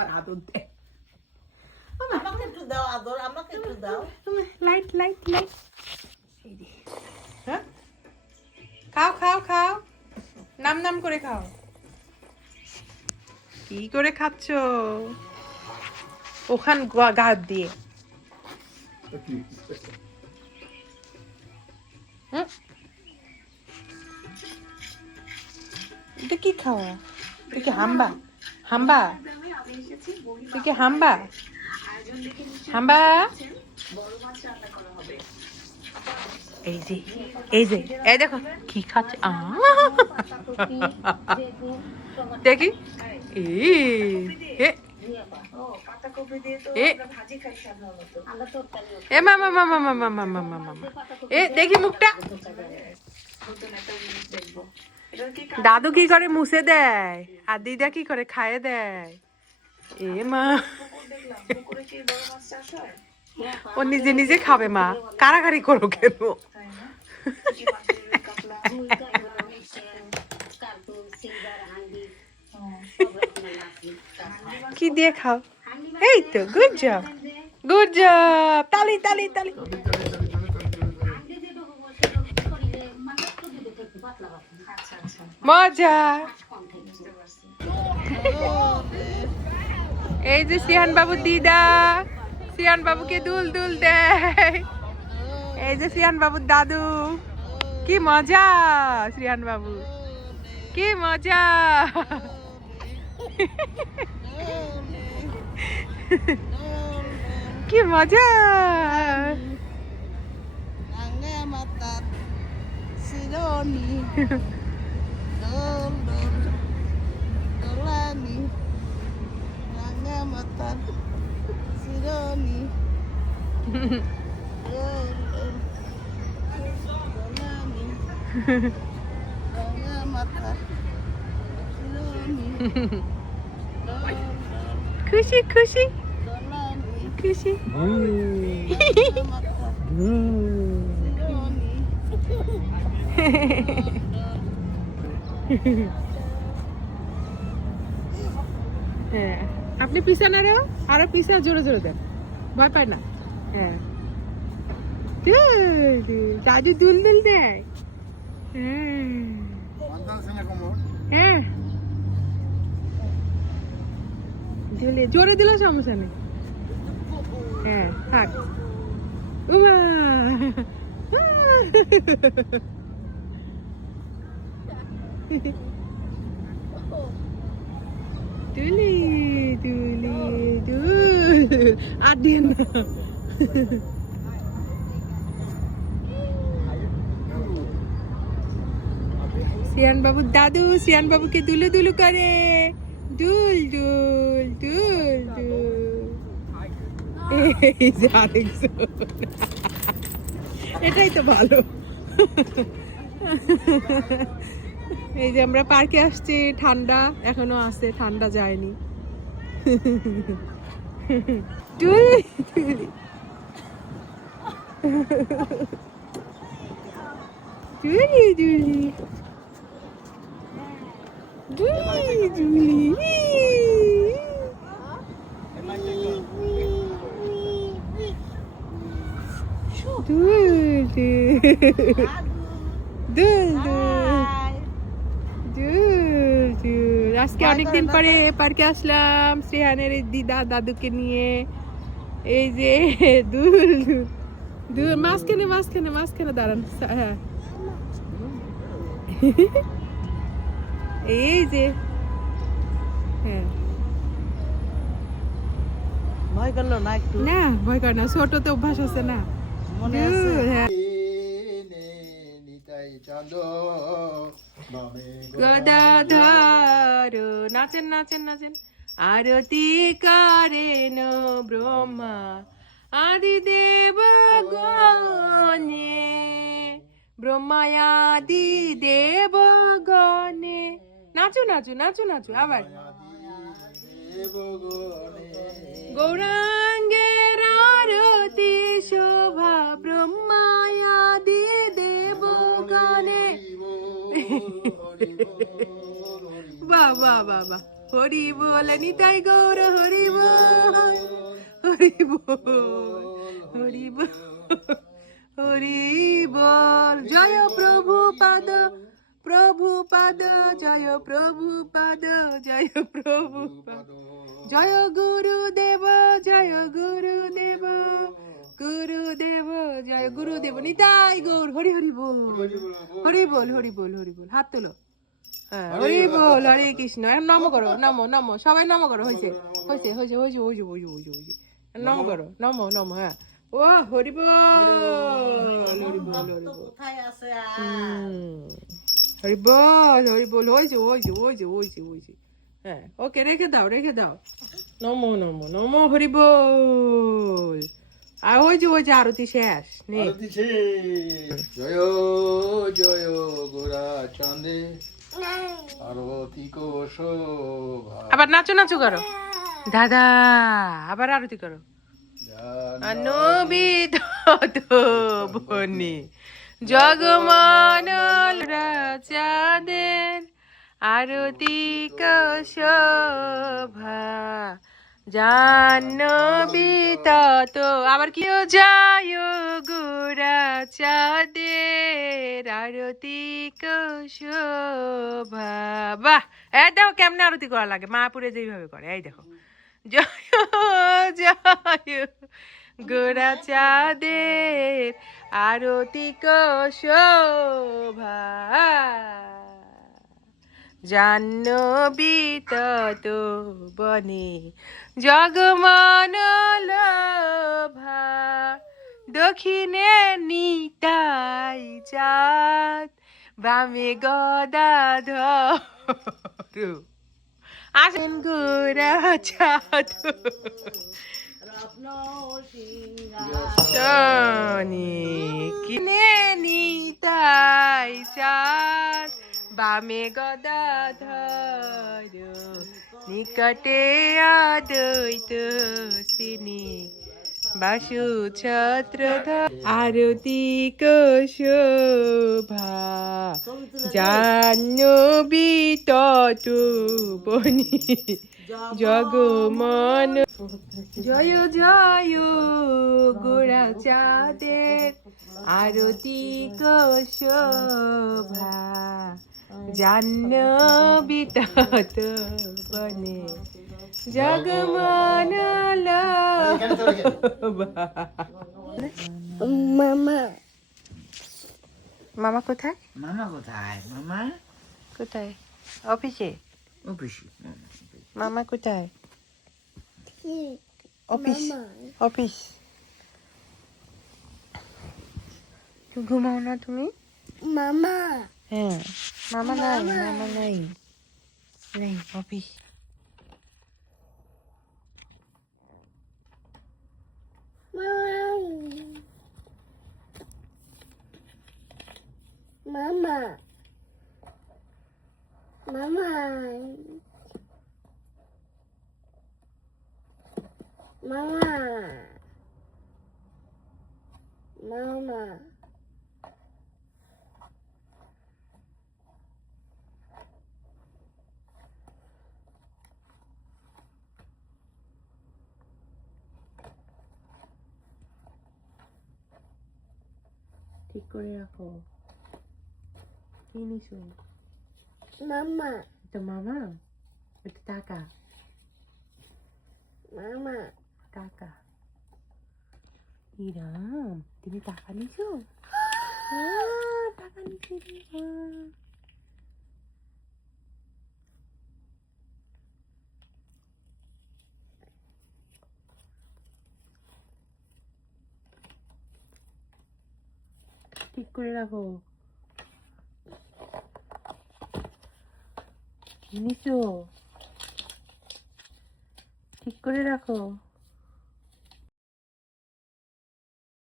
আবার আদর দেয়। আমাকে একটু দাও আদর, আমাকে একটু দাও। Light light light. হ্যাঁ, খাও খাও খাও, নাম নাম করে খাও। কি করে খাচ্ছ? ওখান গাছ দিয়ে। এটা কি খাওয়া? তুই কি হাম্বা? হাম্বা? তুই কি হাম্বা? হাম্বা? এই যে এই যে এই দেখো কি খাচ্ছে। দেখি এ মামা মামা মামা মামা মামা এ দেখি মুখটা। দাদু কি করে মুছে দেয় আর দিদা কি করে খাইয়ে দেয়। এ মা, ও নিজে নিজে খাবে মা, কারাকারি করো কেন? কি দিয়ে খাও? এই তো, গুড জব গুড জব, তালি তালি তালি। মজা। এই যে সিয়ান বাবু দিদা, সিয়ান বাবুকে দুল দুল দেয়। এই যে সিয়ান বাবুর দাদু, কি মজা সিয়ান বাবু, কি মজা। কি মজা। খুশি খুশি খুশি। হ্যাঁ, আপনি পিছা না রে, আরো পিছা জোরে জোরে দেন, ভয় পায় না। হ্যাঁ, দাদু দুল দুল দেয়। হ্যাঁ, জোরে দিলে সমস্যা নেই। হ্যাঁ থাক। উমা তুলি তুলি দুল আর দিন না। সিয়ান বাবুর দাদু সিয়ান বাবুকে দুলু দুলু করে, দুল দুল দুল দুল। এই যে আরেকজন, এটাই তো ভালো। এই যে আমরা পার্কে আসছি, ঠান্ডা এখনো আছে, ঠান্ডা যায়নি। তুলি তুলি তুলি তুলি তুলি তুলি। আজকে অনেকদিন পরে পার্কে আসলাম শ্রেহানের দিদা দাদুকে নিয়ে। এই যে দুল দুল, মাঝখানে মাঝখানে মাঝখানে দাঁড়ান। হ্যাঁ, এই যে হ্যাঁ, ভয় করলো না একটু? না ভয় করে না, ছোটতে অভ্যাস আছে না। মনে আছে? হ্যাঁ। গদাধর নাচেন নাচেন নাচেন। আরতি করেন ব্রহ্মা আদি দেব গণে, ব্রহ্মায়াদি দেব গণে। নাচু নাচু নাচু নাচু আবার। গৌরাঙ্গের আরতি শোভা ব্রহ্মায়াদি দেব গণে। বাহ বাহ বাহ। বাবা হরি বল নিতাই গৌর হরি বল হরি বল হরি বল হরি বল জয় প্রভুপাদ প্রভুপাদ জয় প্রভুপাদ জয় প্রভুপাদ জয় গুরুদেব জয় গুরুদেব গুরুদেব জয় গুরুদেব নিতাই গৌর হরি হরি বল হরি বল হরি বল হরি বল হাত তোলো হ্যাঁ হরি বল হরে কৃষ্ণ এখন নম করো নম নম সবাই নম করো হয়েছে হয়েছে হয়েছে হয়েছে হয়েছে হয়েছে হয়েছে হয়েছে নম করো নম নম হ্যাঁ ও হরি বল হরি বল হরি বল কোথায় আছে হরি বল হরি বল হয়েছে হয়েছে হয়েছে হয়েছে হয়েছে হ্যাঁ ওকে রেখে দাও নম নম নম হরি বল আর হয়েছে আরতি শেষ নে জয় জয় গোরা চাঁদে আরতি শোভা আবার নাচো নাচো করো দাদা আবার আরতি করো নবিত বনি জগমান চাঁদের আরতি শোভা জাহ্নবীত আবার কি যায় গোরা চাঁদের আরতি শোভা বাহ এই দেখো কেমনে আরতি করা লাগে মায়াপুরে যেইভাবে করে এই দেখো জয় জয় গোরা চাঁদের আরতি শোভা জাহ্নবীত বনে জগমন লোভা দক্ষিণে নিতাই চাঁদ বামে গদাধর আসেন গোরা চাঁদ কিনে নিতাই চাঁদ বামে গদাধর নিকটে আদৈত শ্রেণী বাসু ছত্রধর আরতি শোভা জাহ্নবীত বনি জগমন জয় জয় গোরা চাঁদের আরতি শোভা জাহ্নবীত বনে জগমন মামা মামা কোথায় মামা কোথায় মামা কোথায় অফিসে অফিসে মামা কোথায় অফিস অফিস ঘুমাও না তুমি মামা হ্যাঁ মামা নাই নেই অফিস মামা মামা মামা মামা ঠিক করে রাখো কি নিছো মামা এটা মামা এটা টাকা মামা টাকা ইরাম তুমি টাকা নিছো টাকা নিছো ঠিক করে রাখো নিছো ঠিক করে রাখো